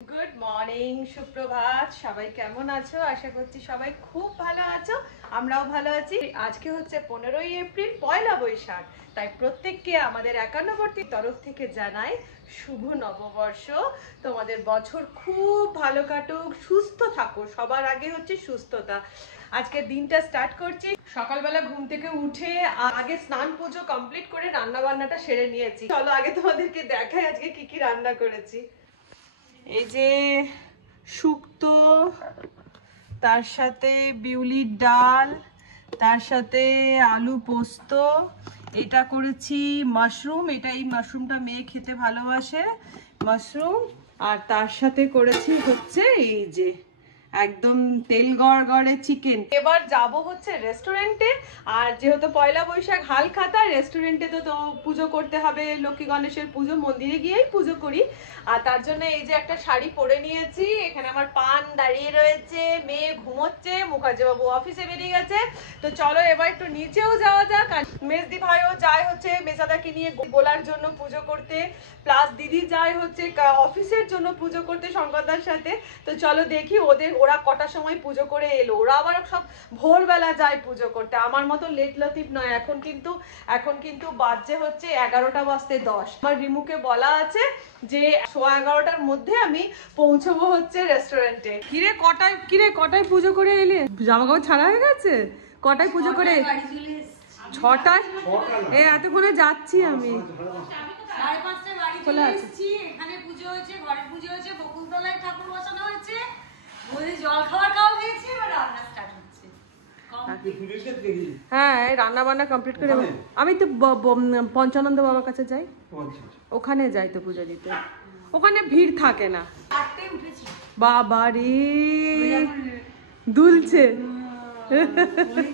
Good morning, সুপ্রভাত। সবাই কেমন আছো? আশা করছি সবাই খুব ভালো আছো, আমরাও ভালো আছি। আজকে হচ্ছে 15ই এপ্রিল, পয়লা বৈশাখ। তাই প্রত্যেককে আমাদের একান্নবর্তী তরফ থেকে জানাই শুভ নববর্ষ। তোমাদের বছর খুব ভালো কাটুক, সুস্থ থাকো, সবার আগে হচ্ছে সুস্থতা। আজকে দিনটা স্টার্ট করছি সকালবেলা ঘুম থেকে উঠে আগে স্নান পুজো কমপ্লিট করে রান্না বান্নাটা সেরে নিয়েছি। চলো আগে তোমাদেরকে দেখাই আজকে কি কি রান্না করেছি। এই যে শুক্তো, তার সাথে বিউলির ডাল, তার সাথে আলু পোস্ত, এটা করেছি মাশরুম, এই মাশরুমটা মেয়ে খেতে ভালোবাসে, মাশরুম। আর তার সাথে করেছি হচ্ছে এই যে একদম তেল গড়গড়ে চিকেন। এবার যাব হচ্ছে রেস্টুরেন্টে, আর যেহেতু পয়লা বৈশাখ হালখাতা, রেস্টুরেন্টে তো পুজো করতে হবে, লক্ষ্মী গণেশের পুজো, মন্দিরে গিয়েই পুজো করি। আর তার জন্য এই যে একটা শাড়ি পরে নিয়েছি, এখানে আমার পান দাঁড়িয়ে রয়েছে, মেয়ে ঘুমোচ্ছে, মুখার্জি বাবু অফিসে বেরিয়ে গেছে। তো চলো এবার একটু নিচেও যাওয়া যাক। মেজদি ভাইও যায় হচ্ছে মেজাদাকে নিয়ে গোলার জন্য পুজো করতে, প্লাস দিদি যায় হচ্ছে অফিসের জন্য পুজো করতে শঙ্করদার সাথে। তো চলো দেখি ওরা কটার সময় পুজো করে এলো। ওরা আবার সব ভোরবেলা যায় পুজো করতে, আমার মতো লেট লতিফ নয়। এখন কিন্তু বাজে হচ্ছে 11টা বাজতে 10। আমার রিমুকে বলা আছে যে 11:15টার মধ্যে আমি পৌঁছবো হচ্ছে রেস্টুরেন্টে। কটায় পুজো করে এলে? জামা কাপড় ছাড়া হয়ে গেছে? কটায় পুজো করে? 6টায়। এতক্ষণে যাচ্ছি আমি। 5:30টায় বাড়ি চলে এসেছি। এখানে পুজো হয়েছে, ঘরে পুজো হয়েছে, বকুলতলায় ঠাকুর বসানো হয়েছে, ওই জল খাবার খাওয়া হয়েছে, এবার রান্না স্টার্ট হচ্ছে। হ্যাঁ, রান্না বান্না কমপ্লিট করে আমি তো পঞ্চানন্দ বাবার কাছে যাই, ওখানে যাই তো পুজো দিতে। ওখানে ভিড় থাকে না। 8টায় উঠেছি। বাবা রে, দুলছে।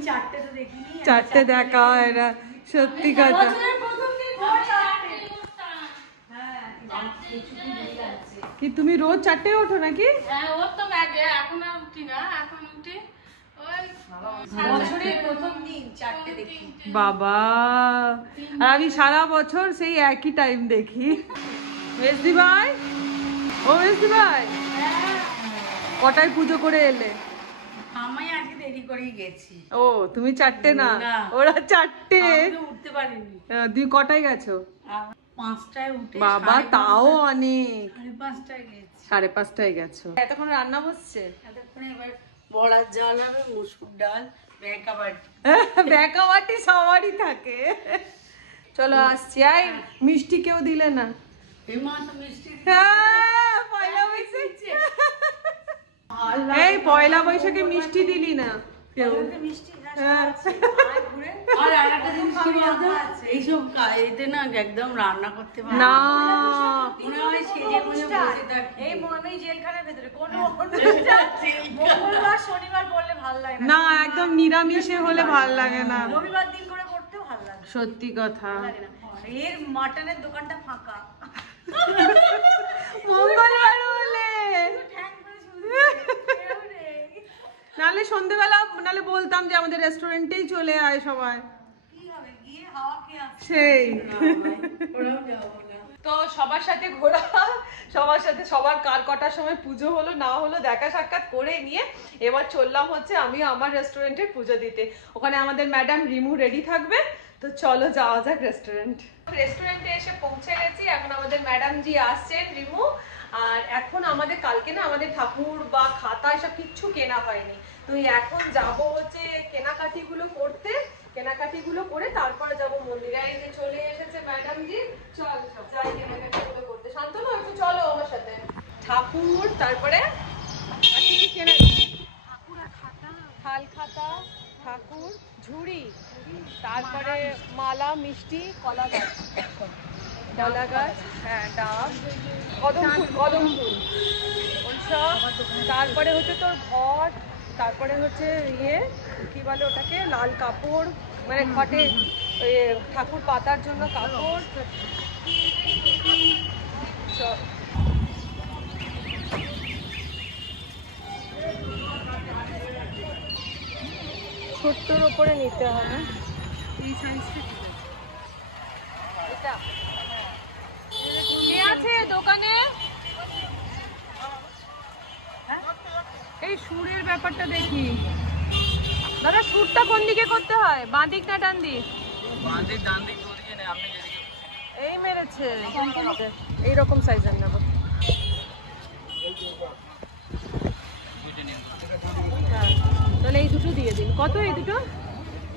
4টে তো দেখিনি। 4টে দেখা হয় না, সত্যি কথা। কি তুমি রোজ 4টায় ওঠো নাকি? হ্যাঁ, উঠতাম আগে, এখন আর উঠি না। এখন উঠি ওই বছরের প্রথম দিন 4টে দেখি। বাবা, আর আমি সারা বছর সেই একই টাইম দেখি। মেজদি ভাই, ও মেজদি ভাই, কটায় পুজো করে এলে? আমি আজকে দেরি করেই গেছি। ও, তুমি 4টে না, ওরা 4টে। আমি উঠতে পারিনি। তুই কটায় গেছো? 5টায় উঠে বাবা, তাও অনেক। 5:30টায় গেছি। 5:30টায় গেছো। এতক্ষণ রান্না বসছে? এতক্ষণে এবার বড়ার জল হবে, মুসুর ডাল, বেকাবাটি। বেকাবাটি সবারই থাকে। চলো আসছি। আই মিষ্টি কেউ দিলে না? হেমা তো মিষ্টি পয়লা বৈশাখে। এই পয়লা বৈশাখে মিষ্টি দিলি না কেউ? মিষ্টি আর আরেকটা জিনিস কি বলতো, এইসব এতে না একদম রান্না করতে পারে না। মনে হয় সেজে গুজে বসে থাকি। এই মনে জেলখানার ভেতরে কোনো মঙ্গলবার শনিবার পড়লে ভালো লাগে না, একদম নিরামিষে হলে ভাল লাগে না। রবিবার দিন করে করতেও ভালো লাগে সত্যি কথা। এর মাটনের দোকানটা ফাঁকা, মঙ্গলবার হলে নালে সন্ধ্যেবেলা নালে বলতাম যে আমাদের রেস্টুরেন্টেই চলে আয় সবাই। কি হবে, গিয়ে হাওয়া খেয়ে আসবে। সেই ওরাও যাবো না। তো সবার সাথে ঘোরা, সবার কার কটার সময় পুজো হলো না হলো দেখা সাক্ষাৎ করে নিয়ে এবার চললাম হচ্ছে আমি আমার রেস্টুরেন্টে পুজো দিতে। ওখানে আমাদের ম্যাডাম রিমু রেডি থাকবে। তো চলো যাওয়া যাক রেস্টুরেন্টে এসে পৌঁছে গেছি। এখন আমাদের ম্যাডাম জি আসছেন, রিমু। আর এখন কালকে না আমাদের ঠাকুর বা খাতা এসব কিচ্ছু কেনা হয়নি। তো এখন যাব হচ্ছে কেনাকাটিগুলো করে তারপরে যাব মন্দিরে। এই যে চলে এসেছে ম্যাডাম জি, চল যাই কেনাকাটিগুলো করতে। শান্তনু, একটু চলো আমার সাথে। ঠাকুর, তারপরে আর কি কি কেনা? থাল খাতা, ঠাকুর, ঝুড়ি, তারপরে মালা, মিষ্টি, কলা গাছ, হ্যাঁ, ডাব, কদম ফুল ওইসব। তারপরে হচ্ছে তোর ঘট, তারপরে হচ্ছে কি বলে ওটাকে, লাল কাপড়, মানে ঘটে ঠাকুর পাতার জন্য কাপড়। ছোট্টর ওপরে নিতে হবে। এই সাইজটা এটা কে আছে দোকানে? এই সুরের ব্যাপারটা দেখি। দাদা সুরটা কোন দিকে করতে হয়, বাঁ দিক না ডান দিক? বাঁ দিক ডান দিক দুদিকে নেই, আপনি যেদিকে এই মেরেছে এইরকম সাইজের নেব। বুঝে নিন। হ্যাঁ তাহলে এই দুটো দিয়ে দিন। কত এই দুটো?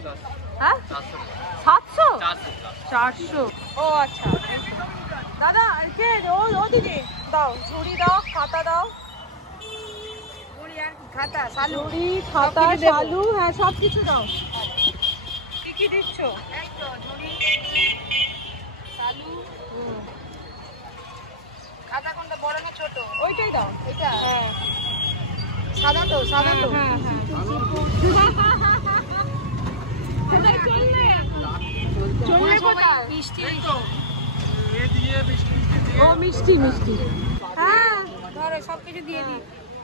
400 হ্যাঁ 400 700 400 400। ও আচ্ছা দাদা আর কে ও দিদি দাও, ঝুড়ি দাও, খাতা দাও। খাতা সালু ঝুড়ি, খাতা, শালু, হ্যাঁ সব কিছু দাও। কি কি দিচ্ছ? এই তো ঝুড়ি সালু। খাতা কোনটা, বড় না ছোট? ওইটাই দাও। এটা হ্যাঁ সাদা তো, সাদা তো। হ্যাঁ হ্যাঁ চললে কোথায়? মিষ্টি ও মিষ্টি মিষ্টি। হ্যাঁ ধরো সব কিছু দিয়ে দিই।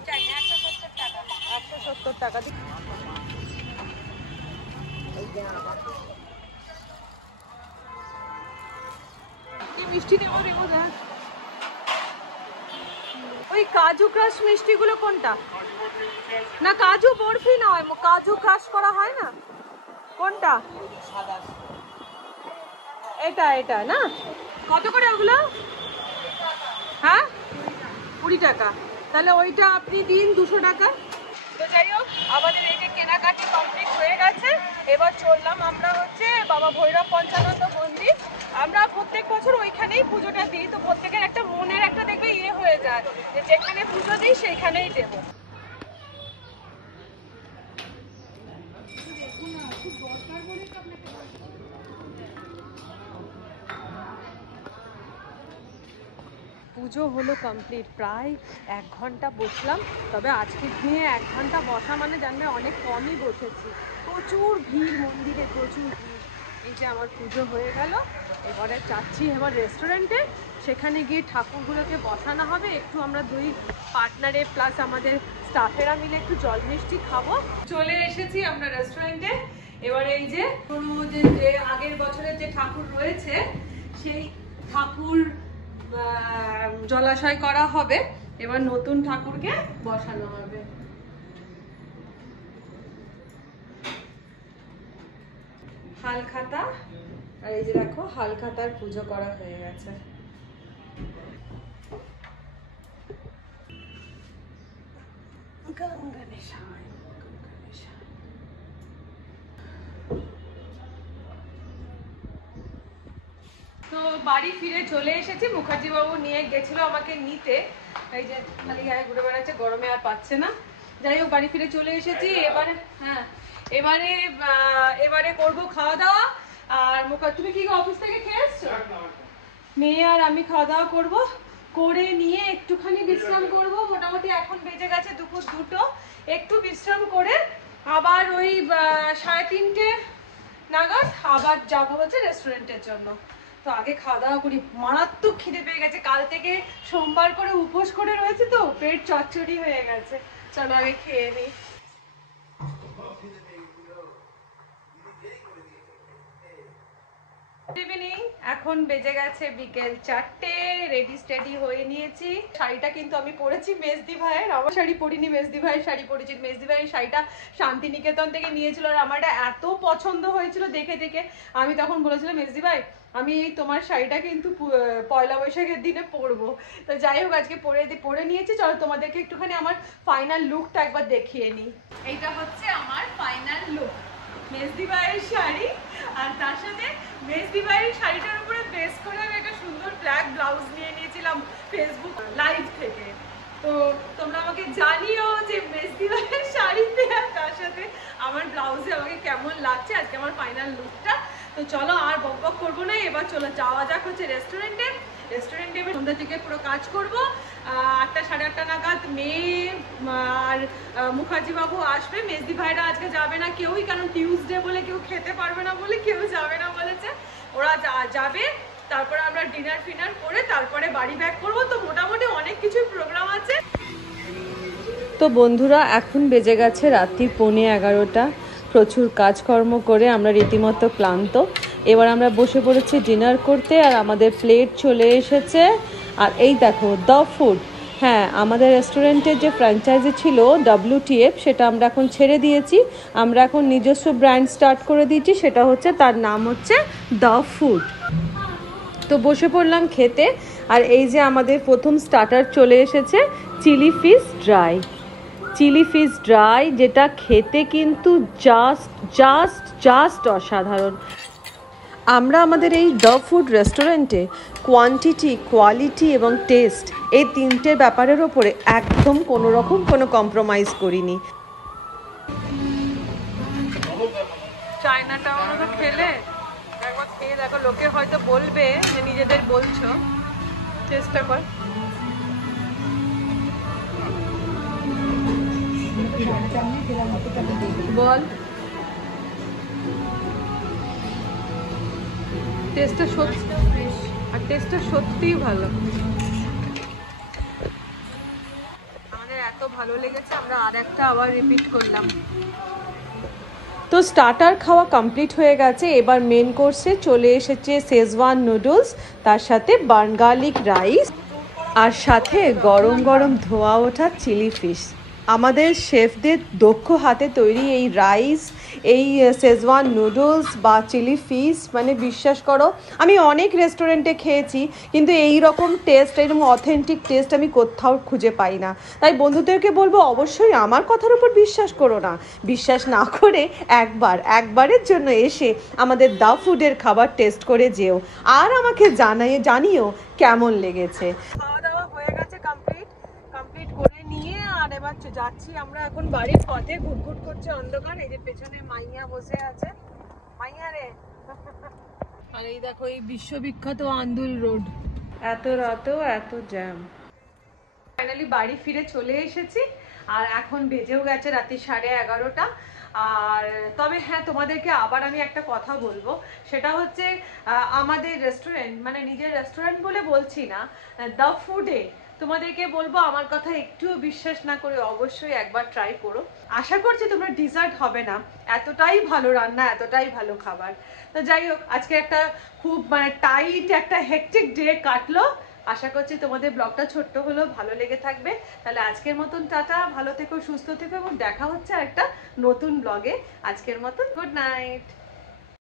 চাই 170 টাকা। 170 টাকা দি। কি মিষ্টি নেবো নেবো না? ওই কাজু ক্রাশ মিষ্টিগুলো কোনটা? না কাজু বরফি নয়, কাজু ক্রাশ করা হয় না, কোনটা? এটা এটা না? কত করে ওগুলো? হ্যাঁ 20 টাকা। তাহলে ওইটা আপনি দিন 200 টাকা। তো যাই হোক আমাদের এই যে কেনাকাটি কমপ্লিট হয়ে গেছে। এবার চললাম আমরা হচ্ছে বাবা ভৈরব পঞ্চানন্দ মন্দির। আমরা প্রত্যেক বছর ওইখানেই পুজোটা দিই, তো প্রত্যেকের একটা মনের একটা দেখবে ইয়ে হয়ে যায় যে যেখানে পুজো দিই সেইখানেই দেবো। পুজো হলো কমপ্লিট, প্রায় 1 ঘন্টা বসলাম। তবে আজকের দিনে 1 ঘন্টা বসা মানে জানবে অনেক কমই বসেছি। প্রচুর ভিড় মন্দিরে, প্রচুর ভিড়। এই যে আমার পুজো হয়ে গেল, এবারে যাচ্ছি এবার রেস্টুরেন্টে, সেখানে গিয়ে ঠাকুরগুলোকে বসানো হবে। একটু আমরা 2 পার্টনারে প্লাস আমাদের স্টাফেরা মিলে একটু জল মিষ্টি খাবো। চলে এসেছি আমরা রেস্টুরেন্টে। এবারে এই যে যে আগের বছরের যে ঠাকুর রয়েছে সেই ঠাকুর জলাশয় করা হবে, এবার নতুন ঠাকুরকে বসানো হবে। হালখাতা, আর এই যে দেখো হালখাতার পুজো করা হয়ে গেছে। তো বাড়ি ফিরে চলে এসেছি। মুখার্জি বাবু নিয়ে গেছিল আমাকে নিতে, এই যে খালি গায়ে ঘুরে বেড়াচ্ছে, গরমে আর পাচ্ছে না। যাই হোক বাড়ি ফিরে চলে এসেছি। এবারে হ্যাঁ এবারে করবো খাওয়া দাওয়া। আর তুমি কি অফিস থেকে খেয়ে এসছো? মেয়ে আর আমি খাওয়া দাওয়া করবো, করে নিয়ে একটুখানি বিশ্রাম করব। মোটামুটি এখন বেজে গেছে দুপুর 2টো। একটু বিশ্রাম করে আবার ওই 3:30 নাগাদ আবার যাবো হচ্ছে রেস্টুরেন্টের জন্য। তো আগে খাওয়া দাওয়া করি, মারাত্মক খিদে পেয়ে গেছে। কাল থেকে সোমবার করে উপোস করে রয়েছে, তো পেট চচ্চড়ি হয়ে গেছে। চলো আগে খেয়ে নিই। ইভিনিং, এখন বেজে গেছে বিকেল 4টে। রেডি স্টেডি হয়ে নিয়েছি। শাড়িটা কিন্তু আমি পরেছি মেজদি ভাইয়ের, আমার শাড়ি পরিনি, মেজদি ভাইয়ের শাড়ি পরেছি। মেজদি ভাইয়ের শাড়িটা শান্তিনিকেতন থেকে নিয়েছিল, আর আমার এত পছন্দ হয়েছিল দেখে দেখে। আমি তখন বলেছিলাম মেজদি ভাই আমি এই তোমার শাড়িটা কিন্তু পয়লা বৈশাখের দিনে পরবো। তো যাই হোক আজকে পরে নিয়েছি। চলো তোমাদেরকে একটুখানি আমার ফাইনাল লুকটা একবার দেখিয়ে নিই। এইটা হচ্ছে আমার ফাইনাল লুক, মেজদি ভাইয়ের শাড়ি। আর তার সাথে মেজদি ভাইয়ের শাড়িটার উপরে বেস করে আমি একটা সুন্দর ব্ল্যাক ব্লাউজ নিয়ে নিয়েছিলাম ফেসবুক লাইভ থেকে। তো তোমরা আমাকে জানিও যে মেজদি ভাইয়ের শাড়িতে আর তার সাথে আমার ব্লাউজে আমাকে কেমন লাগছে আজকে আমার ফাইনাল লুকটা। তো চলো আর বকবক করবো না, এবার চলো যাওয়া যাক হচ্ছে রেস্টুরেন্টে। এবার সন্ধ্যা থেকে পুরো কাজ করবো। 8টা 8:30 নাগাদ মেয়ে আর মুখার্জি বাবু আসবে। মেজদি ভাইরা আজকে যাবে না কেউই, কারণ টিউসডে বলে কেউ খেতে পারবে না বলে কেউ যাবে না বলেছে। ওরা যাবে, তারপরে আমরা ডিনার ফিনার করে তারপরে বাড়ি ব্যাক করবো। তো মোটামুটি অনেক কিছুই প্রোগ্রাম আছে। তো বন্ধুরা এখন বেজে গেছে রাত্রি 11:15। প্রচুর কাজকর্ম করে আমরা রীতিমতো ক্লান্ত। এবার আমরা বসে পড়েছি ডিনার করতে, আর আমাদের প্লেট চলে এসেছে। আর এই দেখো দ্য ফুড, হ্যাঁ, আমাদের রেস্টুরেন্টের যে ফ্র্যাঞ্চাইজি ছিল WTF, সেটা আমরা এখন ছেড়ে দিয়েছি। আমরা এখন নিজস্ব ব্র্যান্ড স্টার্ট করে দিয়েছি, সেটা হচ্ছে, তার নাম হচ্ছে দ্য ফুড। তো বসে পড়লাম খেতে। আর এই যে আমাদের প্রথম স্টার্টার চলে এসেছে, chilli fish dry. Chilli fish dry, যেটা খেতে কিন্তু জাস্ট অসাধারণ। আমরা আমাদের এই দ্য ফুড রেস্টুরেন্টে কোয়ান্টিটি, কোয়ালিটি এবং টেস্ট, এই তিনটে ব্যাপারের ওপরে একদম কোনো রকম কোনো কম্প্রোমাইজ করিনি। চায়না টাউনও তো খেলে একবার খেয়ে দেখো, লোকে হয়তো বলবে যে নিজেদের বলছো, চেষ্টা কর। বল, টেস্টটা সত্যি, আর টেস্টটা সত্যিই ভালো। আমাদের এত ভালো লেগেছে, আমরা আর একটা আবার রিপিট করলাম। তো স্টার্টার খাওয়া কমপ্লিট হয়ে গেছে। এবার মেন কোর্সে চলে এসেছে শেজওয়ান নুডলস, তার সাথে বার্ন গার্লিক রাইস, আর সাথে গরম গরম ধোয়া ওঠা চিলি ফিশ। আমাদের শেফদের দক্ষ হাতে তৈরি এই রাইস, এই শেজওয়ান নুডলস বা চিলি ফিশ, মানে বিশ্বাস করো, আমি অনেক রেস্টুরেন্টে খেয়েছি, কিন্তু এই রকম টেস্ট, এরকম অথেন্টিক টেস্ট আমি কোথাও খুঁজে পাই না। তাই বন্ধুদেরকে বলবো, অবশ্যই আমার কথার উপর বিশ্বাস করো না, বিশ্বাস না করে একবারের জন্য এসে আমাদের দ্য ফুডের খাবার টেস্ট করে যেও, আর আমাকে জানিও কেমন লেগেছে। খাওয়া দাওয়া হয়ে গেছে, কমপ্লিট করে নিয়ে আর এবার যাচ্ছি আমরা এখন বাড়ির পথে। ঘুটঘুট করছে অন্ধকার, এই যে পেছনে মাইয়া বসে আছে, মাইয়া রে। আর এই দেখো এই বিশ্ববিখ্যাত আন্দুল রোড, এত রাতেও এত জ্যাম। ফাইনালি বাড়ি ফিরে চলে এসেছি, আর এখন বেজেও গেছে রাত্রি 11:30। আর তবে হ্যাঁ, তোমাদেরকে আবার আমি একটা কথা বলবো, সেটা হচ্ছে আমাদের রেস্টুরেন্ট, মানে নিজের রেস্টুরেন্ট বলে বলছি না, দ্য ফুডে তোমাদেরকে বলবো, আমার কথা একটুও বিশ্বাস না করে অবশ্যই একবার ট্রাই করো। আশা করছি তোমরা ডিজার্ট হবে না, এতটাই ভালো রান্না, এতটাই ভালো খাবার। তো যাই হোক, আজকে একটা খুব মানে টাইট একটা হেকটিক ডে কাটলো। আশা করছি তোমাদের ব্লগটা ছোট্ট হলেও ভালো লেগে থাকবে। তাহলে আজকের মতন টাটা, ভালো থেকো, সুস্থ থেকো, এবং দেখা হচ্ছে একটা নতুন ব্লগে। আজকের মতন গুড নাইট।